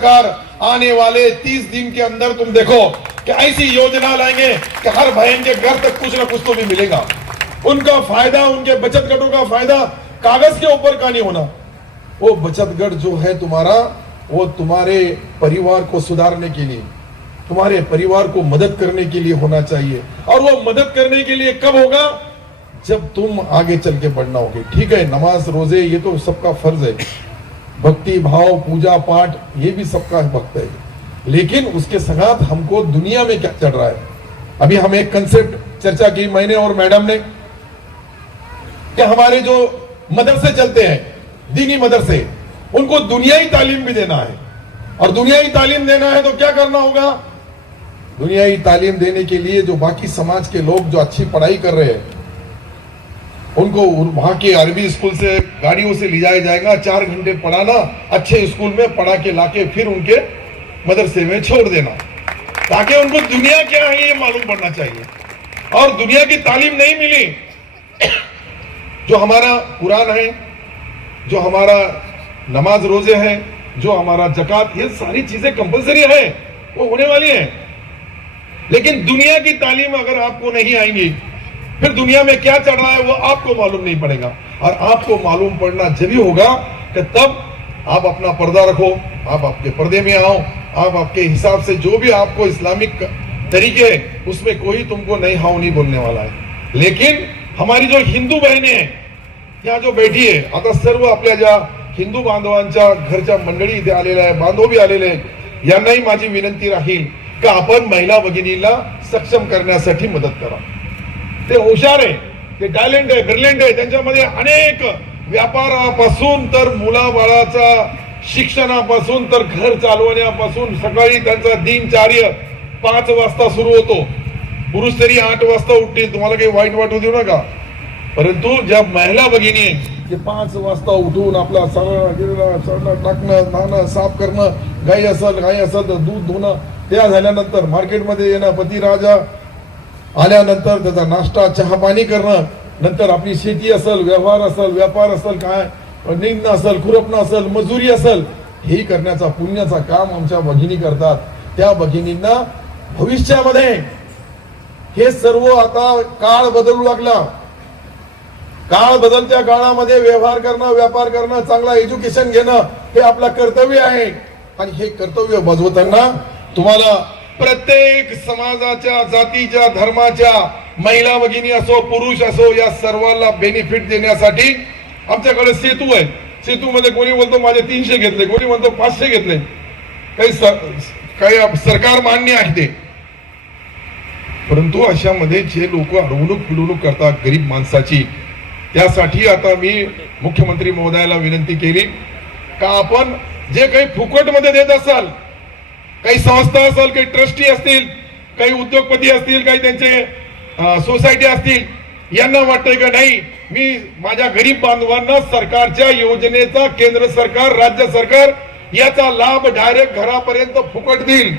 सरकार आने वाले 30 दिन के अंदर तुम देखो कि ऐसी योजना लाएंगे कि हर बहन के घर तक कुछ ना कुछ तो भी मिलेगा। उनका फायदा, उनके बचत गटों का फायदा कागज के ऊपर का नहीं होना। वो बचत गट जो है तुम्हारा, वो तुम्हारे परिवार को सुधारने के लिए, तुम्हारे परिवार को मदद करने के लिए होना चाहिए। और वो मदद करने के लिए कब होगा? जब तुम आगे चल के बढ़ना होगे। ठीक है, नमाज रोजे ये तो सबका फर्ज है, भक्ति भाव पूजा पाठ ये भी सबका भक्त है, लेकिन उसके साथ हमको दुनिया में क्या चल रहा है। अभी हम एक कंसेप्ट चर्चा की मैंने और मैडम ने कि हमारे जो मदरसे चलते हैं, दीनी मदरसे, उनको दुनियाई तालीम भी देना है। और दुनियाई तालीम देना है तो क्या करना होगा? दुनियाई तालीम देने के लिए जो बाकी समाज के लोग जो अच्छी पढ़ाई कर रहे हैं उनको वहां के अरबी स्कूल से गाड़ियों से ले जाया जाएगा, 4 घंटे पढ़ाना, अच्छे स्कूल में पढ़ा के लाके फिर उनके मदरसे में छोड़ देना, ताकि उनको दुनिया क्या है ये मालूम पड़ना चाहिए। और दुनिया की तालीम नहीं मिली, जो हमारा कुरान है, जो हमारा नमाज रोजे है, जो हमारा जकात, ये सारी चीजें कंपलसरी है, वो होने वाली है। लेकिन दुनिया की तालीम अगर आपको नहीं आएंगी, फिर दुनिया में क्या चल रहा है वो आपको मालूम नहीं पड़ेगा। और आपको मालूम पड़ना जब भी होगा कि तब आप अपना पर्दा रखो, आप आपके पर्दे में आओ, आप आपके हिसाब से जो भी आपको इस्लामिक तरीके है उसमें कोई तुमको नहीं हाउ नहीं बोलने वाला है। लेकिन हमारी जो हिंदू बहनें हैं यहाँ जो बैठी आहे, आता सर्व आपल्या ज्या हिंदू बांधवांच्या घरच्या मंडळी इथे आलेल्या आहे, बांधव भी आलेले आहेत, यांनाही माझी विनंती राहील की आपण महिला भगिनीला सक्षम करण्यासाठी मदत करा। ते हुशार आहे, ते टॅलेंट आहे, ब्रिलियंट आहे, त्यांच्यामध्ये अनेक व्यापारापासून तर मुलाबाळाचा शिक्षणापासून तर घर चालवण्यापासून सकाळी त्यांचा दिनचर्या 5 वाजता सुरू होतो। पुरुष तरी 8 वाजता उठतील, तुम्हाला काही वाईट वाटू देऊ नका, परंतु ज्या महिला भगिनी जे 5 वाजता उठून आपला सगळं टाकणं, नाणं साफ करणं, गाई असेल तर दूध धुणं, त्या झाल्यानंतर मार्केटमध्ये येणं, पतिराजा आल्यानंतर त्याचा नाश्ता चहा पाणी करणं, नंतर आपली शेती असेल, व्यवहार असेल, व्यापार असेल, काय निंदणं असेल, खुरपणं असेल, मजुरी असेल, हे करण्याचा पुण्याचा काम आमच्या भगिनी करतात। त्या भगिनींना भविष्यामध्ये हे सर्व आता काळ बदलू लागला, काळ बदलत्या काळामध्ये व्यवहार करणं, व्यापार करणं, चांगला एज्युकेशन घेणं हे आपलं कर्तव्य आहे। आणि हे कर्तव्य बजावताना तुम्हाला प्रत्येक समाजाच्या, जातीच्या, धर्माच्या महिला भगिनी असो, पुरुष असो, या सर्वांना बेनिफिट देण्यासाठी आमच्याकडे सेतू आहे। सेतू मध्ये कोणी बोलतो माझे 300 घेतले, कोणी म्हणतो 500 घेतले, काही सरकार मान्य आहे ते, परंतु अशामध्ये जे लोक अडवणूक पिडवणूक करतात गरीब माणसाची, त्यासाठी आता मी मुख्यमंत्री महोदयाला विनंती केली का आपण जे काही फुकट मध्ये देत असाल, काही संस्था असेल, काही ट्रस्टी असतील, काही उद्योगपती असतील, काही त्यांचे सोसायटी असतील, यांना वाटतंय का नाही मी माझ्या गरीब बांधवांना सरकारच्या योजनेचा केंद्र सरकार, राज्य सरकार याचा लाभ डायरेक्ट घरापर्यंत फुकट देईल,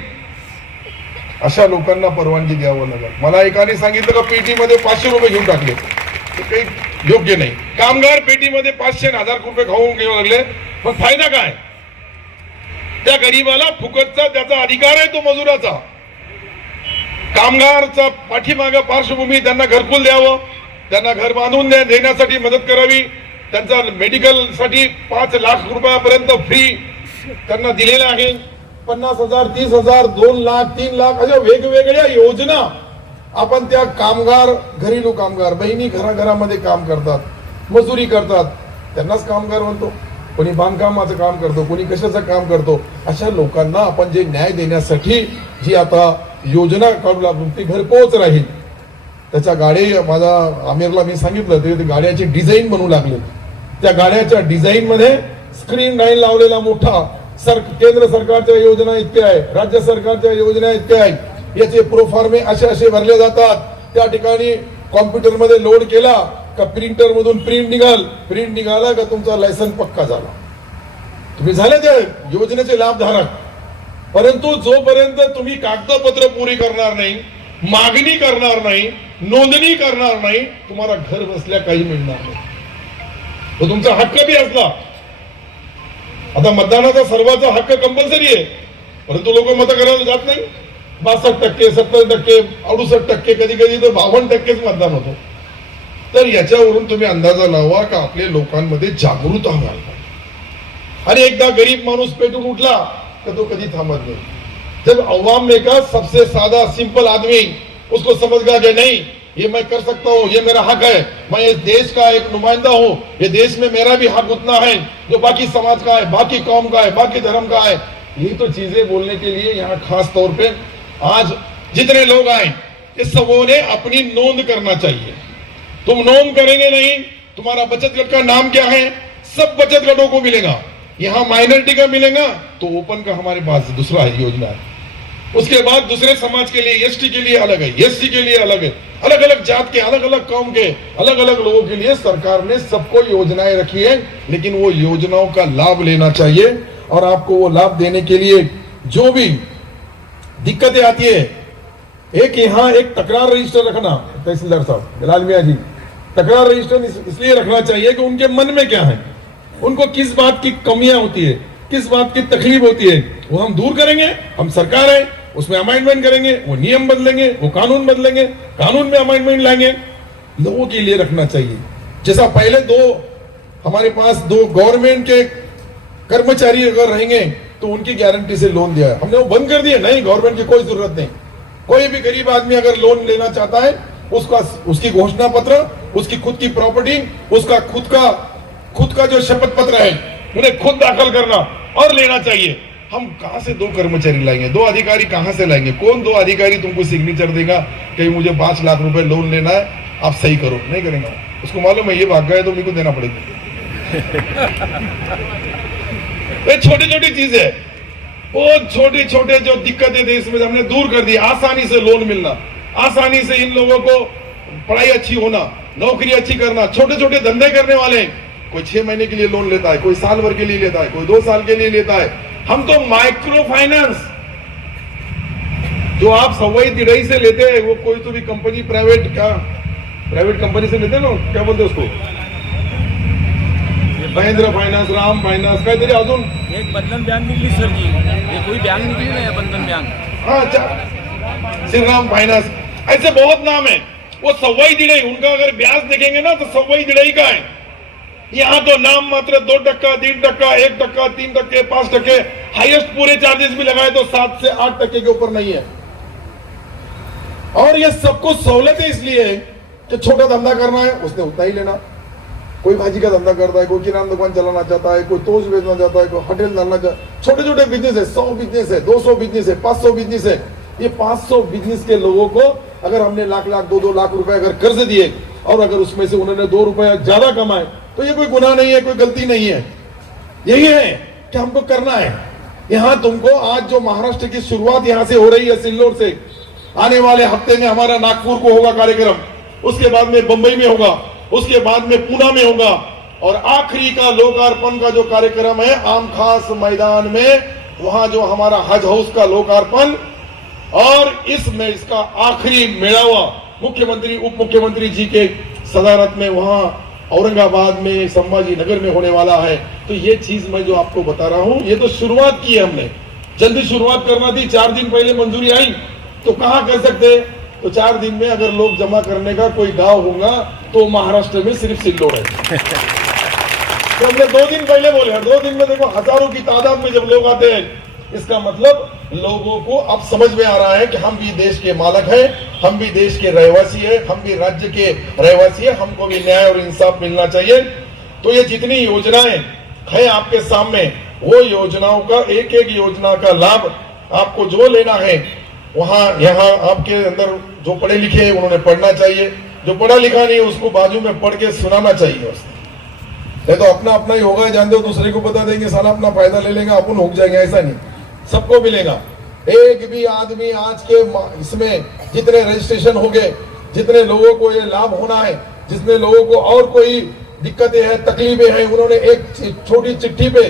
अशा लोकांना परवानगी द्यावं लागेल। मला एकाने सांगितलं का पेटीमध्ये 500 रुपये घेऊन टाकले, ते काही योग्य नाही। कामगार पेटीमध्ये 500 आणि 1000 रुपये खाऊन घेऊ लागले, मग फायदा काय? त्या गरीबाला फुकटचा त्याचा अधिकार आहे, तो मजुराचा। कामगारचा पाठीमागे पार्श्वभूमी, त्यांना घरकुल द्यावं, त्यांना घर बांधून देण्यासाठी मदत करावी, त्यांचा मेडिकल साठी 5 लाख रुपयापर्यंत फ्री त्यांना दिलेला आहे। 50,000, 30,000, 2 लाख, 3 लाख अशा वेगवेगळ्या योजना आपण त्या कामगार, घरेलू कामगार बहिणी घराघरामध्ये काम करतात, मजुरी करतात, त्यांनाच कामगार म्हणतो। कोणी बांधकामाचं काम करतो, कोणी कशाचं काम करतो, अशा लोकांना आपण जे न्याय देण्यासाठी जी आता योजना काढू लागून ती घरपोच राहील। त्याच्या गाडी माझा आमिरला मी सांगितलं ते गाड्याची डिझाईन बनवू लागले, त्या गाड्याच्या डिझाईन मध्ये स्क्रीन लाईन लावलेला मोठा केंद्र सरकारच्या योजना इतक्या आहे, राज्य सरकारच्या योजना इतक्या आहे, याचे प्रोफॉर्मे असे भरले जातात। त्या ठिकाणी कॉम्प्युटर मध्ये लोड केला का प्रिंटर मधून प्रिंट निघाला का तुमचा लायसन पक्का झाला, तुम्ही झाले त्या योजनेचे लाभधारक। परंतु जोपर्यंत तुम्ही कागदपत्र पुरी करणार नाही, मागणी करणार नाही, नोंदणी करणार नाही, तुम्हाला घर बसल्या काही मिळणार नाही। तो तुमचा हक्क बी असला आता मतदानाचा सर्वांचा हक्क कंपल्सरी आहे, परंतु लोक मतं करायला जात नाही. 62%, 70%, 68%, कधी कधी तर 52% मतदान होतं. तर याच्यावरून तुम्ही अंदाजा लावा का आपल्या लोकांमध्ये जागृत व्हाल. आणि एकदा गरीब माणूस पेटून उठला तर तो कधी थांबत नाही. जब अवाम में का सबसे सादा सिंपल आदमी उसको समझ गया कि नहीं ये मैं कर सकता हूँ, ये मेरा हक है, मैं इस देश का एक नुमाइंदा हूँ, ये देश में मेरा भी हक उतना है जो बाकी समाज का है, बाकी कौम का है, बाकी धर्म का है. ये तो चीजें बोलने के लिए यहाँ खास तौर पे आज जितने लोग आए इस सबों ने अपनी नोंद करना चाहिए. तुम नोंद करेंगे नहीं, तुम्हारा बचत गट का नाम क्या है, सब बचत गटों को मिलेगा. यहाँ माइनॉरिटी का मिलेगा तो ओपन का हमारे पास दूसरा योजना है. उसके बाद दूसरे समाज के लिए एसटी के लिए अलग है, एससी के लिए अलग है, अलग अलग जात के, अलग अलग कौम के, अलग अलग लोगों के लिए सरकार ने सबको योजनाएं रखी है. लेकिन वो योजनाओं का लाभ लेना चाहिए. और आपको वो लाभ देने के लिए जो भी दिक्कतें आती है, एक यहाँ एक तकरार रजिस्टर रखना. तहसीलदार साहब लाल मियाँ जी, तकरार रजिस्टर इसलिए रखना चाहिए कि उनके मन में क्या है, उनको किस बात की कमियां होती है, किस बात की तकलीफ होती है, वो हम दूर करेंगे. हम सरकार है, उसमें अमेंडमेंट करेंगे, वो नियम बदलेंगे, वो कानून बदलेंगे, कानून में अमेंडमेंट लाएंगे. लोगों के लिए रखना चाहिए. जैसा पहले हमारे पास दो गवर्नमेंट के कर्मचारी अगर रहेंगे तो उनकी गारंटी से लोन दिया है, हमने वो बंद कर दिया. नहीं, गवर्नमेंट की कोई जरूरत नहीं. कोई भी गरीब आदमी अगर लोन लेना चाहता है उसकी घोषणा पत्र, उसकी खुद की प्रॉपर्टी, उसका खुद का जो शपथ पत्र है उन्हें खुद दाखिल करना और लेना चाहिए. हम कहां से दो कर्मचारी लाएंगे, दो अधिकारी कहां से लाएंगे? कौन दो अधिकारी तुमको सिग्नेचर देगा कि मुझे 5 लाख रुपए लोन लेना है, आप सही करो? नहीं करेंगे. उसको मालूम है ये भाग गए तो मेरे को देना पड़ेगा. ये छोटी छोटी चीज है, वो छोटे छोटे जो दिक्कतें देश में हमने दूर कर दी. आसानी से लोन मिलना, आसानी से इन लोगों को पढ़ाई अच्छी होना, नौकरी अच्छी करना. छोटे छोटे धंधे करने वाले, कोई 6 महीने के लिए लोन लेता है, कोई साल भर के लिए लेता है, कोई 2 साल के लिए लेता है. हम तो माइक्रो फाइनेंस जो आप सवाई दिड़ई से लेते हैं, वो कोई तो भी कंपनी प्राइवेट कंपनी से लेते हैं ना, क्या बोलते हैं उसको, महेंद्र फाइनेंस, राम फाइनेंस, काय तरी अजून एक बंधन बैंक निकली सर जी, ये कोई बैंक निकली ना बंधन बैंक. हाँ, श्री राम फाइनेंस, ऐसे बहुत नाम है. वो सवाई दिड़ई, उनका अगर ब्याज देखेंगे ना तो सवाई दिड़ई का है. यहाँ तो नाम मात्र 2%, 3%, 1%, 3%, 5%, हाईएस्ट पूरे चार्जेस भी लगाए तो 7 से 8% के ऊपर नहीं है. और ये सबको सहूलतें इसलिए है कि छोटा धंधा करना है उसने उतना ही लेना. कोई भाजी का धंधा करता है, कोई किराना दुकान चलाना चाहता है, कोई तोश बेचना चाहता है, कोई होटल डालना चाहता है. छोटे छोटे बिजनेस है, 100 बिजनेस है, 200 बिजनेस है, 500 बिजनेस है. ये 500 बिजनेस के लोगों को अगर हमने लाख 2 लाख रुपए अगर कर्ज दिए और अगर उसमें से उन्होंने 2 रुपया ज्यादा कमाए तो ये कोई गुनाह नहीं है, कोई गलती नहीं है. यही है कि हमको करना है. यहाँ तुमको आज जो महाराष्ट्र की शुरुआत यहाँ से हो रही है, सिल्लोर से, आने वाले हफ्ते में हमारा नागपुर को होगा कार्यक्रम, उसके बाद में बंबई में होगा, उसके बाद में पूना में होगा, और आखिरी का लोकार्पण का जो कार्यक्रम है आम खास मैदान में, वहां जो हमारा हज हाउस का लोकार्पण, और इसमें इसका आखिरी मेड़ावा मुख्यमंत्री उप मुख्यमंत्री जी के सदारत में वहां औरंगाबाद में, संभाजी नगर में होने वाला है. तो ये चीज मैं जो आपको बता रहा हूं, ये तो शुरुआत की है हमने. जल्दी शुरुआत करना थी, 4 दिन पहले मंजूरी आई तो कहां कर सकते. तो 4 दिन में अगर लोग जमा करने का कोई गांव होगा तो महाराष्ट्र में सिर्फ सिल्लोर है. तो हमने 2 दिन पहले बोले, 2 दिन में देखो हजारों की तादाद में जब लोग आते हैं, इसका मतलब लोगों को अब समझ में आ रहा है कि हम भी देश के मालिक हैं, हम भी देश के रहवासी हैं, हम भी राज्य के रहवासी हैं, हमको भी न्याय और इंसाफ मिलना चाहिए. तो ये जितनी योजनाएं है आपके सामने, वो योजनाओं का एक एक योजना का लाभ आपको जो लेना है, वहां यहाँ आपके अंदर जो पढ़े लिखे हैं उन्होंने पढ़ना चाहिए, जो पढ़ा लिखा नहीं उसको बाजू में पढ़ के सुनाना चाहिए. नहीं तो अपना अपना ही होगा, जानते हो, दूसरे को बता देंगे, साला अपना फायदा ले लेंगे, अपन हो जाएंगे. ऐसा नहीं, सबको मिलेगा. एक भी आदमी आज के इसमें जितने रजिस्ट्रेशन हो गए, जितने लोगों को ये लाभ होना है, जितने लोगों को और कोई दिक्कतें हैं, तकलीफें हैं, उन्होंने एक छोटी चिट्ठी पे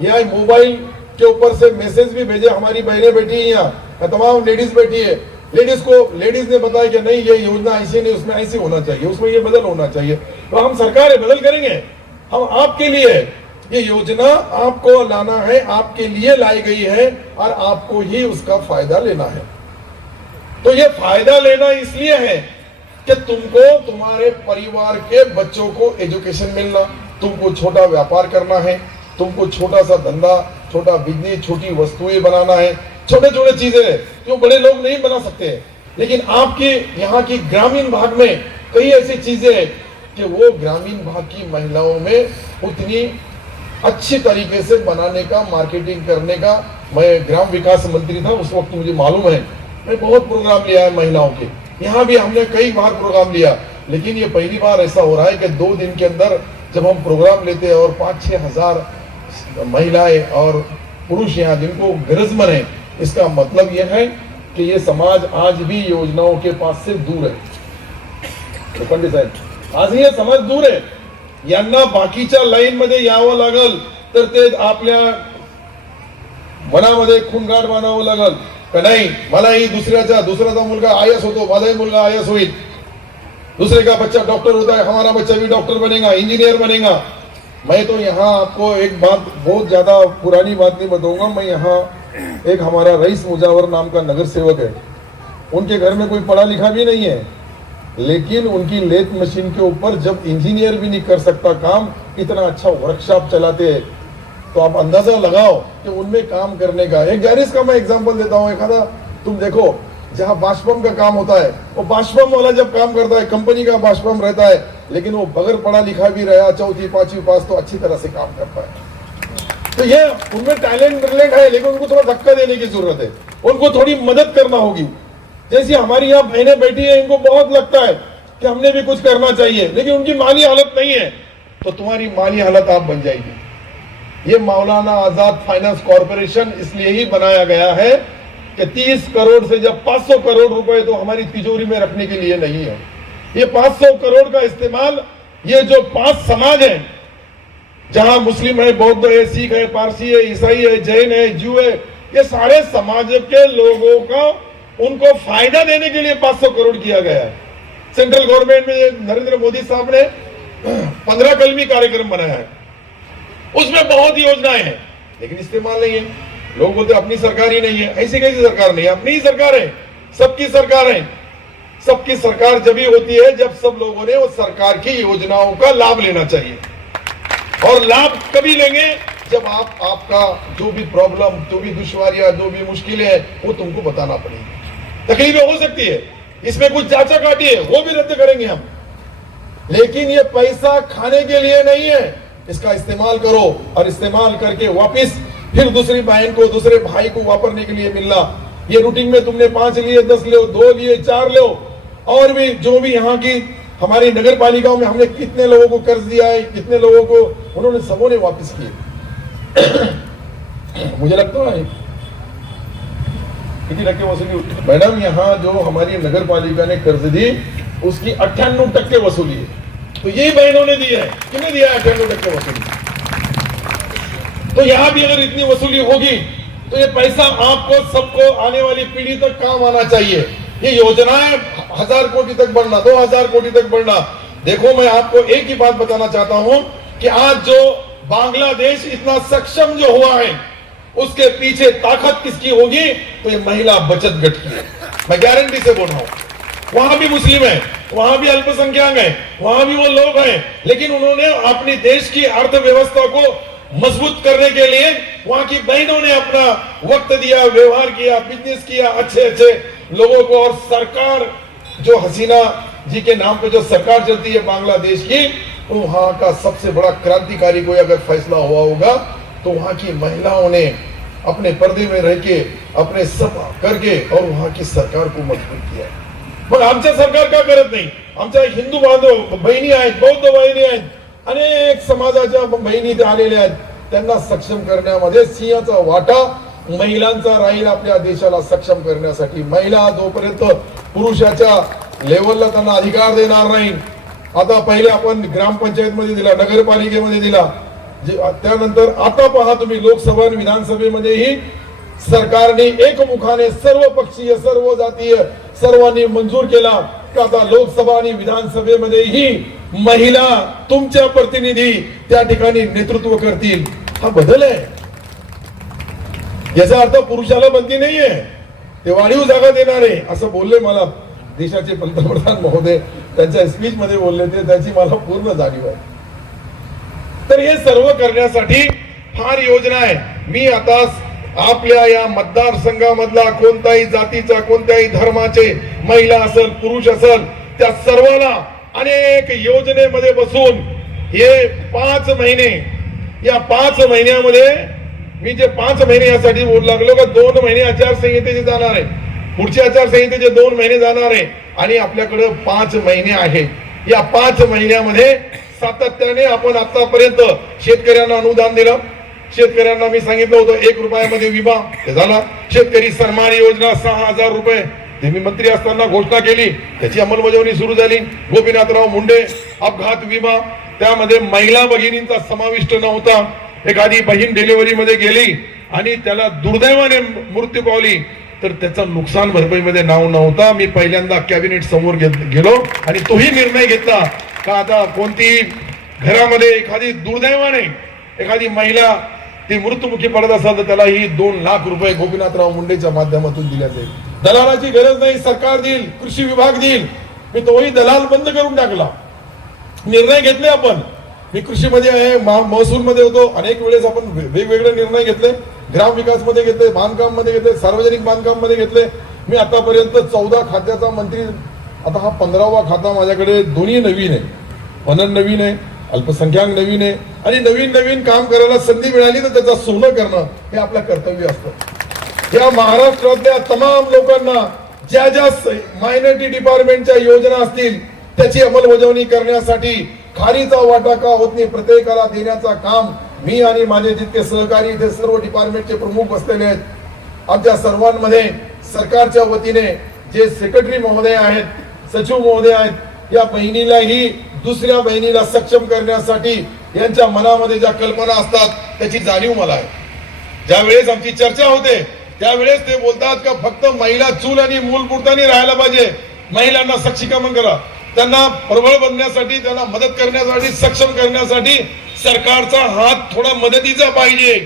या मोबाइल के ऊपर से मैसेज भी भेजे. हमारी बहनें बैठी है यहाँ, तमाम लेडीज बैठी है, लेडीज ने बताया कि नहीं ये योजना ऐसी नहीं, उसमें ऐसी होना चाहिए, उसमें ये बदल होना चाहिए. तो हम सरकार है, बदल करेंगे, हम आपके लिए ये योजना आपको लाना है, आपके लिए लाई गई है और आपको ही उसका फायदा लेना है। तो ये फायदा लेना इसलिए है कि तुमको तुम्हारे परिवार के बच्चों को एजुकेशन मिलना, तुमको छोटा व्यापार करना है, तुमको छोटा सा धंधा, छोटा बिजनेस, छोटी वस्तुएं बनाना है, छोटे छोटे चीजें जो बड़े लोग नहीं बना सकते हैं। लेकिन आपके यहाँ की ग्रामीण भाग में कई ऐसी चीजें हैं कि वो ग्रामीण भाग की महिलाओं में उतनी अच्छी तरीके से बनाने का, मार्केटिंग करने का, मैं ग्राम विकास मंत्री था उस वक्त, मुझे मालूम है, मैं बहुत प्रोग्राम लिया है महिलाओं के। यहाँ भी हमने कई बार प्रोग्राम लिया, लेकिन ये पहली बार ऐसा हो रहा है कि 2 दिन के अंदर जब हम प्रोग्राम लेते हैं और 5-6 हजार महिलाएं और पुरुष यहाँ जिनको गरजमंद है, इसका मतलब यह है कि ये समाज आज भी योजनाओं के पास से दूर है। तो पंडित साहेब, आज हे समाज दूर आहे, यांना बाकीच्या लाईन मध्ये यावं लागल, तर ते आपल्या मनामध्ये खूनगाठ मानावं लागल का नाही, मलाही दुसऱ्याचा मुलगा आयएस होतो, माझाही मुलगा आयएस होईल, दूसरे का बच्चा डॉक्टर होता है, हमारा बच्चा भी डॉक्टर बनेगा, इंजीनियर बनेगा। मैं तो यहाँ आपको एक बात, बहुत ज्यादा पुरानी बात नहीं बताऊंगा, मैं यहाँ एक हमारा रईस मुजावर नाम का नगर सेवक है, उनके घर में कोई पढ़ा लिखा भी नहीं है, लेकिन उनकी लेथ मशीन के ऊपर जब इंजीनियर भी नहीं कर सकता काम, इतना अच्छा वर्कशॉप चलाते हैं, तो आप अंदाजा लगाओ कि उनमें काम करने का। एक गैरेज का मैं एग्जांपल देता हूँ, एखादा तुम देखो जहाँ बाष्पम का काम होता है, वो बाष्पम वाला जब काम करता है, कंपनी का बाष्पम रहता है, लेकिन वो बगैर पढ़ा लिखा भी रहा, 4वीं 5वीं पास, तो अच्छी तरह से काम करता है। तो ये उनमें टैलेंट है, लेकिन उनको थोड़ा धक्का देने की जरूरत है, उनको थोड़ी मदद करना होगी। जैसी हमारी यहाँ बहनें बैठी है, इनको बहुत लगता है कि हमने भी कुछ करना चाहिए, लेकिन उनकी माली हालत नहीं है, तो तुम्हारी माली हालत आप बन जाएगी। ये मौलाना आजाद फाइनेंस कॉर्पोरेशन इसलिए ही बनाया गया है कि 30 करोड़ से जब 500 करोड़ रुपए तो हमारी तिजोरी में रखने के लिए नहीं है। ये 500 करोड़ का इस्तेमाल ये जो 5 समाज है, जहां मुस्लिम है, बौद्ध है, सिख है, पारसी है, ईसाई है, जैन है, जू है, ये सारे समाज के लोगों का उनको फायदा देने के लिए 500 करोड़ किया गया है। सेंट्रल गवर्नमेंट में नरेंद्र मोदी साहब ने 15 कलमी कार्यक्रम बनाया है, उसमें बहुत योजनाएं हैं, लेकिन इस्तेमाल नहीं है। लोग बोलते अपनी सरकार ही नहीं है, ऐसी कैसी सरकार नहीं है, अपनी ही सरकार है, सबकी सरकार है। सबकी सरकार जब ही होती है जब सब लोगों ने उस सरकार की योजनाओं का लाभ लेना चाहिए, और लाभ कभी लेंगे जब आपका जो भी प्रॉब्लम, जो भी दुश्वारियां, जो भी मुश्किलें हैं, वो तुमको बताना पड़ेगी। तकलीफें हो सकती है, इसमें कुछ जांचा काटी है, वो भी रद्द करेंगे हम, लेकिन ये पैसा खाने के लिए नहीं है। इसका इस्तेमाल करो और इस्तेमाल करके वापिस फिर दूसरी बहन को, दूसरे भाई को वापरने के लिए मिलना। ये रूटीन में तुमने 5 लिए, 10 लो, 2 लिए, 4 लो, और भी जो भी यहाँ की हमारी नगर पालिकाओं में हमने कितने लोगों को कर्ज दिया है, कितने लोगों को उन्होंने सबों ने वापस किए। मुझे लगता है कितनी टक्के वसूली मैडम, यहाँ जो हमारी नगर पालिका ने कर्ज दी उसकी 98% वसूली है, तो यही बहनों ने दी है। किसने दिया 98% वसूली? तो यहाँ भी अगर इतनी वसूली होगी तो ये पैसा आपको, सबको, आने वाली पीढ़ी तक काम आना चाहिए। ये योजनाएं 1000 कोटी तक बढ़ना, 2000 कोटी तक बढ़ना। देखो, मैं आपको एक ही बात बताना चाहता हूं कि आज जो बांग्लादेश इतना सक्षम जो हुआ है, उसके पीछे ताकत किसकी होगी? तो ये महिला बचत गट की है। मैं गारंटी से बोल रहा हूं। वहां भी मुस्लिम है, वहां भी अल्पसंख्यक है, वहां भी वो लोग हैं, लेकिन उन्होंने अपनी देश की अर्थव्यवस्था को मजबूत करने के लिए वहां की बहनों ने अपना वक्त दिया, व्यवहार किया, बिजनेस किया, अच्छे अच्छे लोगों को। और सरकार जो हसीना जी के नाम पे जो सरकार चलती है बांग्लादेश की, तो वहां का सबसे बड़ा क्रांतिकारी कोई अगर फैसला हुआ होगा तो वहां की महिलाओं ने अपने पर्दे में रह के, अपने सब करके, और वहां की सरकार को मजबूत किया। मग आमच्या सरकार का करत नाही? आमच्या हिंदू बांधव बहिणी आहेत, बौद्ध बहिणी आहेत, अनेक समाजाच्या बहिणी ते आलेल्या आहेत, त्यांना सक्षम करण्यामध्ये सिंहाचा वाटा महिलांचा राहील आपल्या देशाला सक्षम करण्यासाठी। महिला जोपर्यंत पुरुषाच्या लेवलला त्यांना अधिकार देणार नाही, आता पहिले आपण ग्रामपंचायत मध्ये दिला, नगरपालिकेमध्ये दिला, त्यानंतर आता पहा तुम्ही लोकसभा आणि विधानसभेमध्येही सरकारने एकमुखाने सर्व पक्षीय, सर्व जातीय सर्वांनी मंजूर केला की आता लोकसभा आणि विधानसभेमध्येही महिला तुमच्या प्रतिनिधी त्या ठिकाणी नेतृत्व करतील. हा बदल आहे. याचा अर्थ पुरुषाला बंदी नाहीये, ते वाढीव जागा देणार आहे असं बोलले मला देशाचे पंतप्रधान महोदय. त्यांच्या स्पीच मध्ये बोलले ते, त्याची मला पूर्ण जाणीव आहे. तर हे सर्व करण्यासाठी फार योजना आहे. मी आता आपल्या या मतदारसंघामधला कोणत्याही जातीचा, कोणत्याही धर्माचे, महिला असेल पुरुष असेल, त्या सर्वांना अनेक योजनेमध्ये बसून हे 5 महिने, या 5 महिन्यामध्ये मी जे 5 महिने यासाठी बोलू लागलो का 2 महिने आचारसंहितेचे जाणार आहे, पुढच्या आचारसंहितेचे 2 महिने जाणार आहे आणि आपल्याकडे 5 महिने आहे. या 5 महिन्यामध्ये सातत्याने आपण आतापर्यंत शेतकऱ्यांना अनुदान दिलं. शेतकऱ्यांना मी सांगितलं होतं 1 रुपयामध्ये विमा, ते झाला. शेतकरी सन्मान योजना 6,000 रुपये, ते मी मंत्री असताना घोषणा केली, त्याची अंमलबजावणी सुरू झाली. गोपीनाथराव मुंडे अपघात विमा, त्यामध्ये महिला भगिनींचा समाविष्ट नव्हता. एखादी बहीण डिलिव्हरी मध्ये गेली आणि त्याला दुर्दैवाने मृत्यू पावली तर त्याचं नुकसान भरपाईमध्ये नाव नव्हता. मी पहिल्यांदा कॅबिनेट समोर गेलो आणि तोही निर्णय घेतला का आता कोणती घरामध्ये एखादी दुर्दैवाने एखादी महिला ती मृत्युमुखी पडत असेल तर त्याला ही 2 लाख रुपये गोपीनाथराव मुंडेच्या माध्यमातून दिल्या जाईल. दलालाची गरज नाही, सरकार देईल, कृषी विभाग देईल. मी तोही दलाल बंद करून टाकला. निर्णय घेतले आपण. मी कृषीमध्ये आहे, महसूल मध्ये होतो, अनेक वेळेस आपण वेगवेगळे निर्णय घेतले. ग्राम विकास मध्ये घेतले, बांधकाम मध्ये घेतले, सार्वजनिक बांधकाम मध्ये घेतले. मी आतापर्यंत 14 खात्याचा मंत्री, आता हा 15वा खाता माझ्याकडे. दोन्ही नवीन आहे, पणन नवीन आहे, अल्पसंख्याक नवीन आहे आणि नवीन नवीन काम करायला संधी मिळाली तर त्याचं सोनं करणं हे आपलं कर्तव्य असतं. या महाराष्ट्रातल्या तमाम लोकांना ज्या ज्या मायनॉरिटी डिपार्टमेंटच्या योजना असतील त्याची अंमलबजावणी करण्यासाठी खारीचा वाटा का होत नाही प्रत्येकाला देण्याचा काम मी आणि माझे जितके सहकारी इथे सर्व डिपार्टमेंटचे प्रमुख बसलेले आहेत. आमच्या सर्वांमध्ये सरकारच्या वतीने जे सेक्रेटरी महोदय आहेत, सचिव महोदय आहेत, या बहिणीलाही दुसऱ्या बहिणीला सक्षम करण्यासाठी यांच्या मनामध्ये ज्या कल्पना असतात त्याची जाणीव मला आहे. ज्या वेळेस आमची चर्चा होते त्यावेळेस ते बोलतात का फक्त महिला चूल आणि मूल पुरतानी राहायला पाहिजे, महिलांना सक्षमीकरण करा, त्यांना प्रबळ बनण्यासाठी, त्यांना मदत करण्यासाठी, सक्षम करण्यासाठी सरकारचा हात थोडा मदतीचा पाहिजे.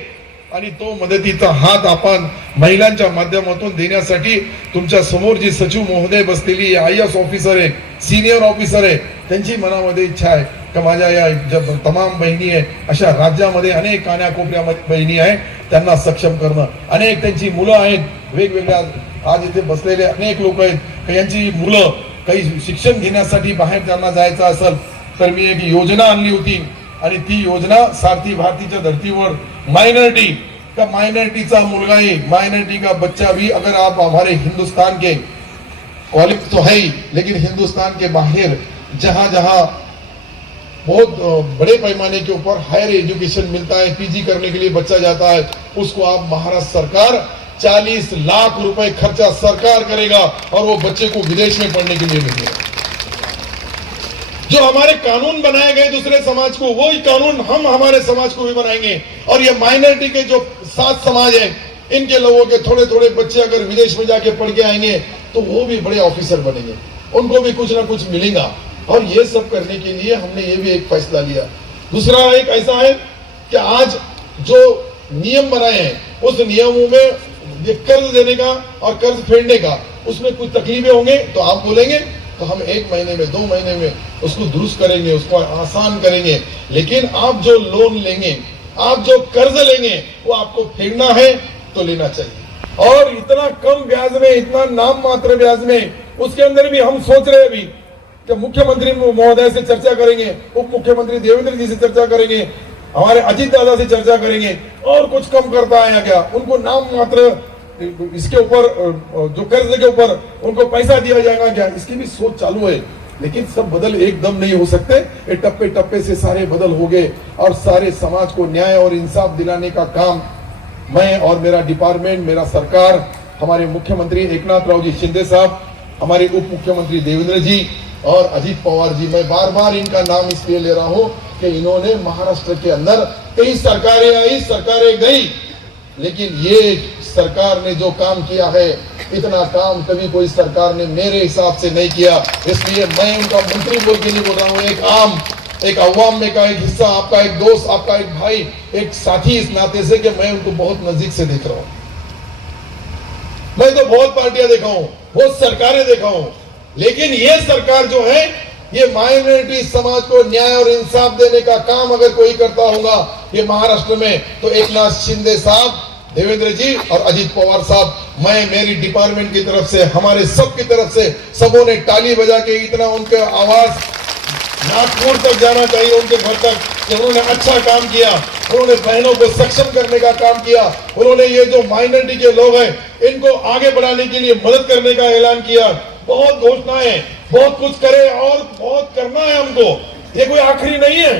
आणि तो मदतीचा हात आपण महिलांच्या माध्यमातून देण्यासाठी तुमच्या समोर जी सचिव महोदय बसलेली IAS ऑफिसर आहे, सिनियर ऑफिसर आहे, त्यांची मनामध्ये इच्छा आहे की माझ्या या तमाम बहिणी आहे अशा राज्यामध्ये अनेक कान्याकोपऱ्यामध्ये बहिणी आहे त्यांना सक्षम करणं. अनेक त्यांची मुलं आहेत वेगवेगळ्या, आज इथे बसलेले अनेक लोक आहेत यांची मुलं काही शिक्षण घेण्यासाठी बाहेर त्यांना जायचं असेल तर मी एक योजना आणली होती आणि ती योजना सारथी भारतीच्या धरतीवर माइनॉरिटी का मुलगा ही, माइनॉरिटी का बच्चा भी, अगर आप हमारे हिंदुस्तान के कॉलेज तो है ही, लेकिन हिंदुस्तान के बाहर जहां जहां बहुत बड़े पैमाने के ऊपर हायर एजुकेशन मिलता है, PG करने के लिए बच्चा जाता है, उसको आप महाराष्ट्र सरकार 40 लाख रुपए खर्चा सरकार करेगा और वो बच्चे को विदेश में पढ़ने के लिए मिलेगा. जो हमारे कानून बनाए गए दूसरे समाज को, वही कानून हम हमारे समाज को भी बनाएंगे. और ये माइनॉरिटी के जो 7 समाज हैं इनके लोगों के थोड़े थोड़े बच्चे अगर विदेश में जाके पढ़ के आएंगे तो वो भी बड़े ऑफिसर बनेंगे, उनको भी कुछ ना कुछ मिलेगा. और ये सब करने के लिए हमने ये भी एक फैसला लिया. दूसरा एक ऐसा है कि आज जो नियम बनाए हैं उस नियमों में ये कर्ज देने का और कर्ज फेरने का उसमें कुछ तकलीफें होंगे तो आप बोलेंगे तो हम 1 महीने में 2 महीने में उसको दुरुस्त करेंगे, उसको आसान करेंगे. लेकिन आप जो लोन लेंगे, आप जो कर्ज लेंगे वो आपको फेरना है तो लेना चाहिए. और इतना कम ब्याज में, इतना नाम मात्र ब्याज में, उसके अंदर भी हम सोच रहे हैं अभी कि मुख्यमंत्री महोदय से चर्चा करेंगे, उप मुख्यमंत्री देवेंद्र जी से चर्चा करेंगे, हमारे अजीत दादा से चर्चा करेंगे और कुछ कम करता है क्या, उनको नाम मात्र इसके ऊपर जो कर्ज के ऊपर उनको पैसा दिया जाएगा क्या, इसकी भी सोच चालू है. लेकिन सब बदल एकदम नहीं हो सकते, ये टप्पे टप्पे से सारे बदल हो गए और सारे समाज को न्याय और इंसाफ दिलाने का काम मैं और मेरा डिपार्टमेंट, मेरा सरकार, हमारे मुख्यमंत्री एकनाथ राव जी शिंदे साहब, हमारे उप मुख्यमंत्री देवेंद्र जी और अजीत पवार जी, मैं बार बार इनका नाम इसलिए ले रहा हूं कि इन्होंने महाराष्ट्र के अंदर कई सरकारें आई, सरकारें गई, लेकिन ये सरकार ने जो काम किया है इतना काम कभी कोई सरकार ने मेरे हिसाब से नहीं किया। इसलिए मैं उनका मंत्री बोल के नहीं बोल रहा हूँ, एक अवाम में का एक हिस्सा, आपका एक दोस्त, आपका एक भाई, एक साथी इस नाते से कि मैं उनको बहुत नजदीक से देख रहा हूं। मैं तो बहुत पार्टियां देखा हूं, बहुत सरकारें देखा हूं, लेकिन ये सरकार जो है ये माइनॉरिटी समाज को न्याय और इंसाफ देने का काम अगर कोई करता होगा ये महाराष्ट्र में, तो एकनाथ शिंदे साहब, देवेंद्र जी और अजित पवार साहब, मैं मेरी डिपार्टमेंट की तरफ से, हमारे सब की तरफ से, सबों ने ताली बजा के इतना उनके आवाज नागपुर तक जाना चाहिए, उनके घर तक, कि उन्होंने अच्छा काम किया, उन्होंने बहनों को सक्षम करने का काम किया, उन्होंने ये जो माइनॉरिटी के लोग हैं इनको आगे बढ़ाने के लिए मदद करने का ऐलान किया। बहुत घोषणाएं, बहुत कुछ करे और बहुत करना है हमको, ये कोई आखिरी नहीं है,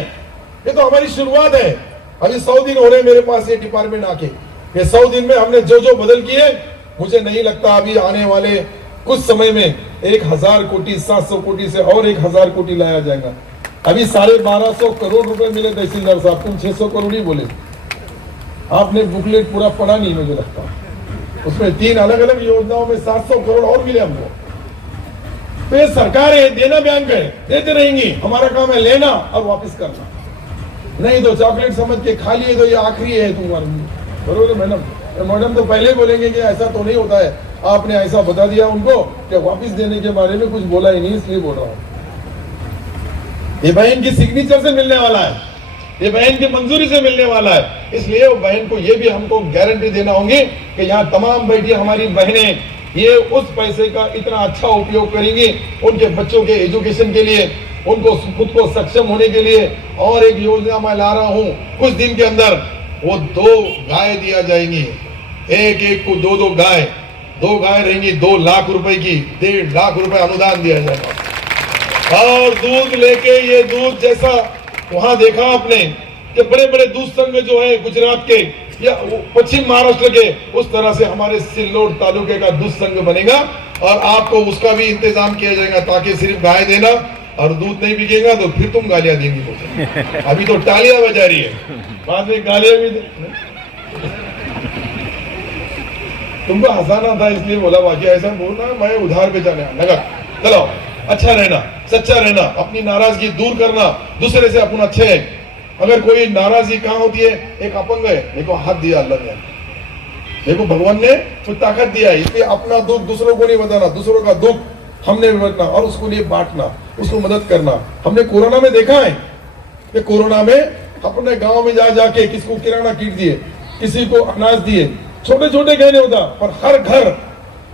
ये तो हमारी शुरुआत है। अभी 100 दिन हो रहे मेरे पास ये डिपार्टमेंट आके, ये 100 दिन में हमने जो जो बदल किए, मुझे नहीं लगता अभी आने वाले कुछ समय में 1000 कोटी 700 कोटी से और 1000 कोटी लाया जाएगा। अभी 1250 करोड़ रुपए मिले तहसीलदार साहब, तुम 600 करोड़ ही बोले, आपने बुकलेट पूरा पढ़ा नहीं मुझे लगता, उसमें 3 अलग अलग योजनाओं में 700 करोड़ और मिले हमको। तो ये सरकार है, देना बैंक है, देते रहेंगी, हमारा काम है लेना और वापस करना, नहीं तो चॉकलेट समझ के खा लिए तो ये आखिरी है तुम्हारे, बरोबर मैडम? मैडम तो पहले बोलेंगे कि ऐसा तो नहीं होता है, आपने ऐसा बता दिया उनको कि वापस देने के बारे में कुछ बोला ही नहीं, इसलिए बोल रहा हूं। ये बहन की सिग्नेचर से मिलने वाला है, ये बहन की मंजूरी से मिलने वाला है, इसलिए वो बहन को ये भी हमको गारंटी देना होगी कि यहाँ तमाम बेटियां हमारी बहनें ये उस पैसे का इतना अच्छा उपयोग करेंगी उनके बच्चों के एजुकेशन के लिए, उनको खुद को सक्षम होने के लिए। और एक योजना मैं ला रहा हूं, कुछ दिन के अंदर वो 2 गाय दिया जाएंगी, एक को 2 गाय, 2 गाय रहेंगी 2 लाख रुपए की, 1.5 लाख रुपए अनुदान दिया जाएगा। और दूध लेके, ये दूध जैसा वहां देखा आपने कि बड़े बड़े दूध संघ जो है गुजरात के या पश्चिम महाराष्ट्र के, उस तरह से हमारे सिल्लोड तालुके का दूध संघ बनेगा और आपको उसका भी इंतजाम किया जाएगा, ताकि सिर्फ गाय देना और दूध नहीं बिकेगा तो फिर तुम गालियां देंगी मुझे। अभी तो तालियां बजा रही है, बाद में गालियां भी तुमको हंसाना था इसलिए बोला, बाकी ऐसा बोलना मैं उधार पे जाने लगा। चलो, अच्छा रहना, सच्चा रहना, अपनी नाराजगी दूर करना, दूसरे से अपन अच्छे है। अगर कोई नाराजगी कहाँ होती है, एक अपंग है, देखो हाथ दिया अल्लाह ने, देखो भगवान ने कुछ ताकत दिया है, इसलिए अपना दुख दूसरों को नहीं बताना, दूसरों का दुख हमने बांटना और उसको लिए बांटना, उसको मदद करना। हमने कोरोना में देखा है कि कोरोना में अपने गांव में जा जाके किसको किराना किट दिए, किसी को अनाज दिए, छोटे छोटे कहने होता, पर हर घर,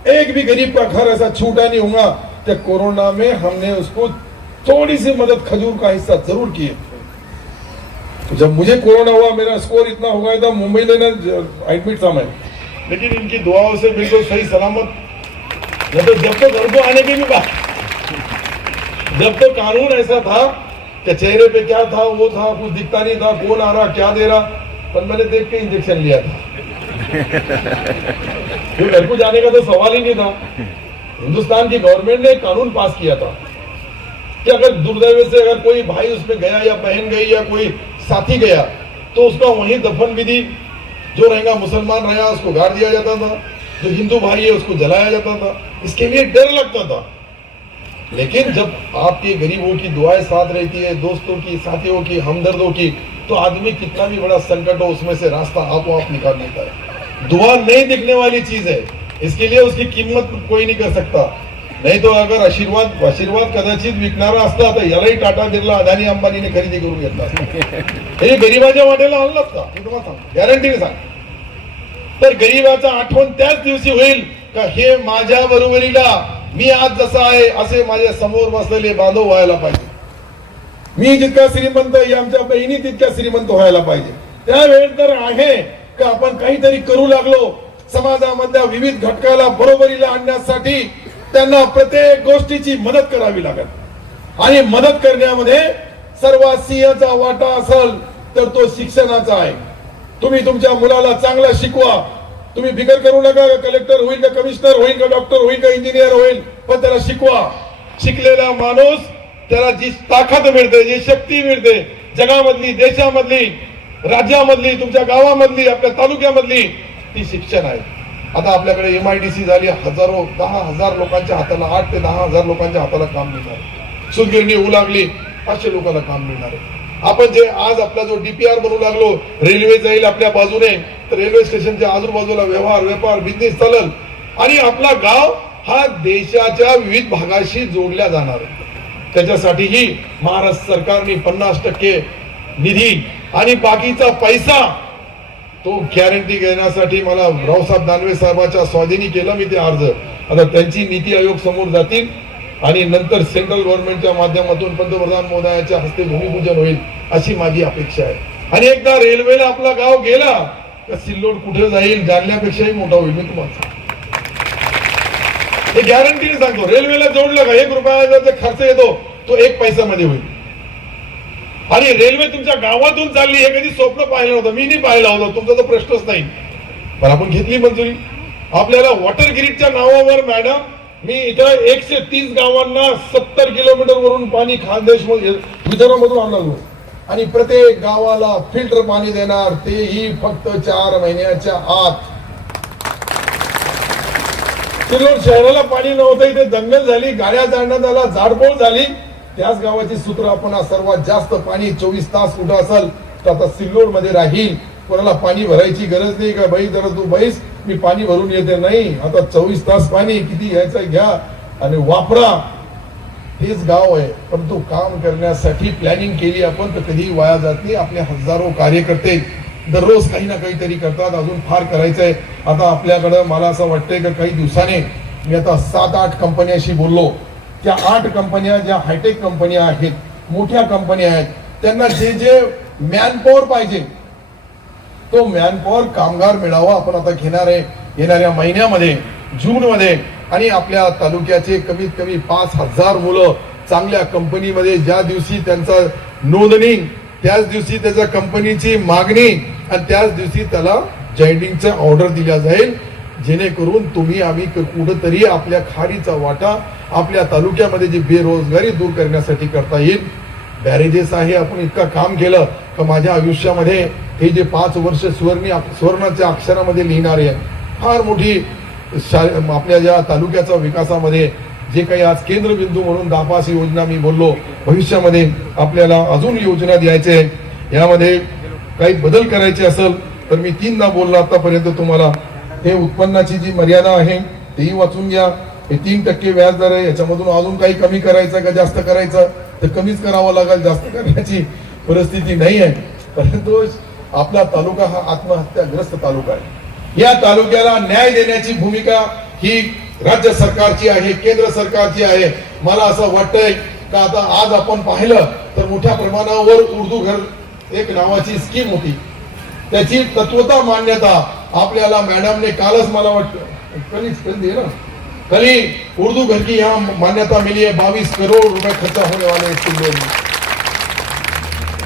एक भी गरीब का घर ऐसा छूटा नहीं होगा कि कोरोना में हमने उसको थोड़ी सी मदद, खजूर का हिस्सा जरूर किए। तो जब मुझे कोरोना हुआ, मेरा स्कोर इतना हो गया था, मुंबई लेना एडमिट था मैं, लेकिन इनकी दुआओं से बिल्कुल सही सलामत। तो जब तो घर को आने की भी बात, जब तो कानून ऐसा था कि चेहरे पे क्या था वो था, कुछ दिखता नहीं था, कौन आ रहा क्या दे रहा, पर मैंने देख के इंजेक्शन लिया था। तो घर को जाने का तो सवाल ही नहीं था। हिंदुस्तान की गवर्नमेंट ने कानून पास किया था कि अगर दुर्दैव से अगर कोई भाई उसमें गया या बहन गई या कोई साथी गया तो उसका वहीं दफन विधि, जो रहेगा मुसलमान रहा उसको गाड़ दिया जाता था, जो हिंदू भाई है उसको जलाया जाता था। इसके लिए डर लगता था, लेकिन जब आपके गरीबों की दुआएं साथ रहती है, दोस्तों की, साथियों की, हमदर्दों की, तो आदमी कितना भी बड़ा संकट हो उसमें से रास्ता आपो आप निकाल लेता है। दुआ नहीं दिखने वाली चीज है, इसके लिए उसकी कीमत कोई नहीं कर सकता। नाही तो अगर आशीर्वाद कदाचित विकणारा असता तर यालाही टाटा बिर्ला अदानी अंबानीने खरेदी करून घेतला असता। हे गरीबाच्या वाट्याला आणलाच का, मी तुम्हाला सांग, गॅरंटीने सांग। तर गरीबाचा आठवण त्याच दिवशी होईल का हे माझ्या बरोबरीला मी आज जसा आहे असे माझ्या समोर बसलेले बांधव व्हायला पाहिजे। मी जितका श्रीमंत आहे आमच्या बहिणी तितक्या श्रीमंत व्हायला पाहिजे। त्यावेळेस तर आहे का आपण काहीतरी करू लागलो समाजामधल्या विविध घटकाला बरोबरीला आणण्यासाठी त्यांना प्रत्येक गोष्टीची मदत करावी लागेल आणि मदत करण्यामध्ये सर्वात सिंहाचा वाटा असेल तर तो शिक्षणाचा आहे। तुम्ही तुमच्या मुलाला चांगला शिकवा, तुम्ही फिकर करू नका कलेक्टर होईल का कमिशनर होईल का डॉक्टर होईल का इंजिनियर होईल, पण त्याला शिकवा। शिकलेला माणूस त्याला जी ताकद मिळते, जी शक्ती मिळते जगामधली, देशामधली, राज्यामधली, तुमच्या गावामधली, आपल्या तालुक्यामधली, ती शिक्षण आहे। आता आपल्याकडे MIDC झाली, 10,000 लोकांच्या हाताला 8 ते 10,000 लोकांच्या हाताला काम मिळणार आहे. सूतगिरणी होऊ लागली, 500 लोकांना काम मिळणार आहे. आपण जे आज आपला जो DPR बनवू लागलो, रेल्वे जाईल आपल्या बाजूने, तर रेल्वे स्टेशनच्या आजूबाजूला व्यापार बिझनेस चालेल आणि आपला गाव हा देशाच्या विविध भागाशी जोडल्या जाणार आहे. त्याच्यासाठीही महाराष्ट्र सरकारने 50% निधी आणि बाकीचा पैसा तो गॅरंटी घेण्यासाठी मला रावसाहेब दानवे साहेबांच्या स्वाधीनी केलं मी ते अर्ज. आता त्यांची नीती आयोग समोर जातील आणि नंतर सेंट्रल गव्हर्नमेंटच्या माध्यमातून पंतप्रधान महोदयाच्या हस्ते भूमिपूजन होईल अशी माझी अपेक्षा आहे. आणि एकदा रेल्वेला आपला गाव गेला तर सिल्लोड कुठे जाईल जाणण्यापेक्षाही मोठा होईल. मी तुम्हाला सांगतो, हे गॅरंटीने सांगतो. रेल्वेला जोडलं का 1 रुपयाचा जो खर्च येतो तो 1 पैशामध्ये होईल. आणि रेल्वे तुमच्या गावातून चालली हे कधी स्वप्न पाहिलं नव्हतं, मी नाही पाहिलं होतं, तुमचा तो प्रश्नच नाही. पण आपण घेतली मंजुरी. आपल्याला वॉटर ग्रीडच्या नावावर मॅडम मी इथं 130 गावांना 70 किलोमीटर वरून पाणी खानदेश विदर्भामधून आणलं आणि प्रत्येक गावाला फिल्टर पाणी देणार, तेही फक्त 4 महिन्याच्या आत. सिल्लोड शहराला पाणी नव्हतं, इथे दंगल झाली, गाड्या जाळण्यात आला, जाडपोळ झाली. त्याच गावाची सूत्र आपण सर्वात जास्त पाणी 24 तास कुठं असेल तर आता सिल्लोड मध्ये राहील. कोणाला पाणी भरायची गरज नाही का बाई जरा तू बैस मी पाणी भरून येते, नाही. आता 24 तास पाणी किती घ्यायचं घ्या आणि वापरा. हेच गाव आहे. परंतु काम करण्यासाठी प्लॅनिंग केली आपण तर कधी वाया जात नाही. आपले हजारो कार्यकर्ते दररोज काही ना काहीतरी करतात. अजून फार करायचंय. आता आपल्याकडं मला असं वाटतंय की काही दिवसाने मी आता 7-8 कंपन्यांशी बोललो. त्या 8 कंपन्या ज्या हायटेक कंपन्या आहेत, मोठ्या कंपन्या आहेत, त्यांना जे जे मॅनपॉवर पाहिजे तो मॅनपॉवर कामगार मेळावा आपण आता घेणार आहे येणाऱ्या महिन्यामध्ये, जून मध्ये. आणि आपल्या तालुक्याचे कमीत कमी 5,000 मुलं चांगल्या कंपनीमध्ये, ज्या दिवशी त्यांचा नोंदणी त्याच दिवशी त्याच्या कंपनीची मागणी आणि त्याच दिवशी त्याला जॉईनिंगचा ऑर्डर दिला जाईल, जेणेकरून तुम्ही आम्ही कुठंतरी आपल्या खारीचा वाटा आपल्या तालुक्यामध्ये जी बेरोजगारी दूर करण्यासाठी करता येईल. बॅरेजेस आहे, आपण इतकं काम केलं तर माझ्या आयुष्यामध्ये हे जे 5 वर्ष सुवर्णाच्या अक्षरामध्ये लिहिणारे फार मोठी आपल्या ज्या तालुक्याच्या विकासामध्ये जे काही आज केंद्रबिंदू म्हणून 10 योजना मी बोललो, भविष्यामध्ये आपल्याला अजून योजना द्यायचे, यामध्ये काही बदल करायचे असेल तर मी 3दा बोललो आतापर्यंत तुम्हाला. हे उत्पन्नाची जी मर्यादा आहे तेही वाचून घ्या. हे 3% व्याजदर आहे, याच्यामधून अजून काही कमी करायचं का जास्त करायचं तर कमीच करावं लागेल, जास्त करण्याची परिस्थिती नाही आहे. परंतु आपला तालुका हा आत्महत्याग्रस्त तालुका आहे. या तालुक्याला न्याय देण्याची भूमिका ही राज्य सरकारची आहे, केंद्र सरकारची आहे. मला असं वाटतंय का आता आज आपण पाहिलं तर मोठ्या प्रमाणावर उर्दू घर एक नावाची स्कीम होती, त्याची तत्वता मान्यता आपल्याला मॅडमने कालच मला वाटतं कली उर्दू घर की यहाँ मान्यता मिली है। 22 करोड़ रुपए खर्चा होने वाले हैं स्कूलों में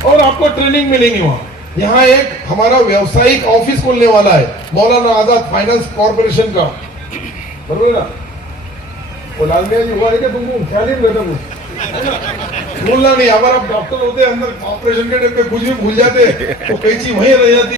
और आपको ट्रेनिंग मिलेगी वहाँ। यहाँ एक हमारा व्यावसायिक ऑफिस खोलने वाला है मौलाना आजाद फाइनेंस कॉर्पोरेशन का, बरोबर ना? वो लाल मियाँ जी हुआ है क्या तुमको ख्याल ही नहीं रहता कुछ बोलना नहीं। अगर आप डॉक्टर होते अंदर ऑपरेशन के टाइम पे कुछ भी भूल जाते तो कैची वहीं रह जाती।